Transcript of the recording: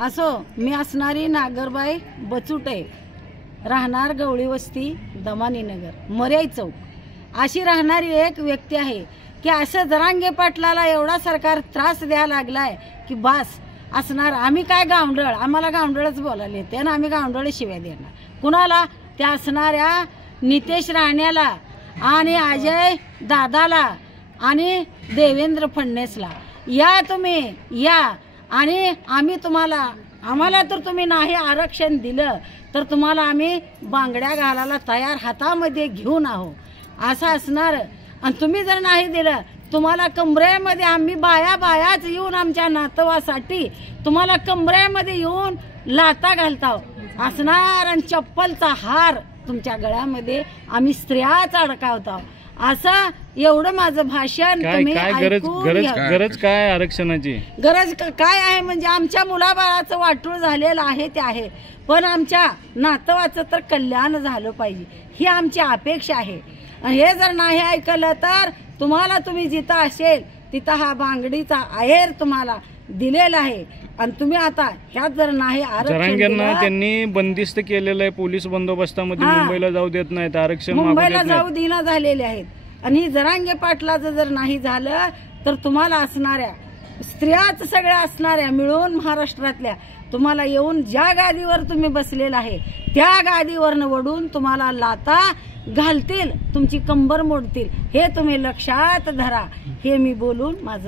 असो, मी असणारी नागरबाई बचुटे, राहणार गवळी वस्ती, दमानी नगर, मर्याई चौक, अशी राहणारी एक व्यक्ती आहे की असं जरांगे पाटलाला एवढा सरकार त्रास द्यायला लागलाय की बास असणार. आम्ही काय गावंढळ, आम्हाला गावंढळच बोलायला येते आणि आम्ही गावंढळ शिव्या देणार कुणाला? त्या असणाऱ्या नितेश राणेला आणि अजय दादाला आणि देवेंद्र फडणवीसला. या तुम्ही या, आणि आम्हाला तर तुम्ही नाही आरक्षण दिलं तर तुम्हाला आम्ही बांगड्या घालायला तयार हातामध्ये घेऊन आहो असं असणार. आणि तुम्ही जर नाही दिलं, तुम्हाला कमरेमध्ये आम्ही बायाच येऊन आमच्या नातवासाठी तुम्हाला कमरेमध्ये येऊन लाता घालताव असणार, आणि चप्पलचा हार तुमच्या गळ्यामध्ये आम्ही स्त्रियाच अडकावताव. असं एवढं माझं भाषण तुम्ही गरज काय आरक्षणाची? गरज काय आहे म्हणजे आमच्या मुलाबाळाचं वाटूळ झालेलं आहे ते आहे, पण आमच्या नातवाचं तर कल्याण झालं पाहिजे ही आमची अपेक्षा आहे. हे जर नाही ऐकलं तर तुम्ही जिथं असेल तिथं हा बांगडीचा आहेर तुम्हाला दिलेला आहे. आणि तुम्ही आता ह्यात जर नाही आरक्षण, त्यांनी बंदिस्त केलेलं आहे पोलीस बंदोबस्तामध्ये, मुंबईला जाऊ देत नाहीत, आरक्षण मुंबईला जाऊ देना झालेले आहेत. आणि जरांगे पाटलाचं जर नाही झालं तर तुम्हाला असणाऱ्या स्त्रियाच सगळ्या असणाऱ्या मिळून महाराष्ट्रातल्या तुम्हाला येऊन ज्या गादीवर तुम्ही बसलेला आहे त्या गादीवरनं वडून तुम्हाला लाता घालतील, तुमची कंबर मोडतील. हे तुम्ही लक्षात धरा. हे मी बोलून माझं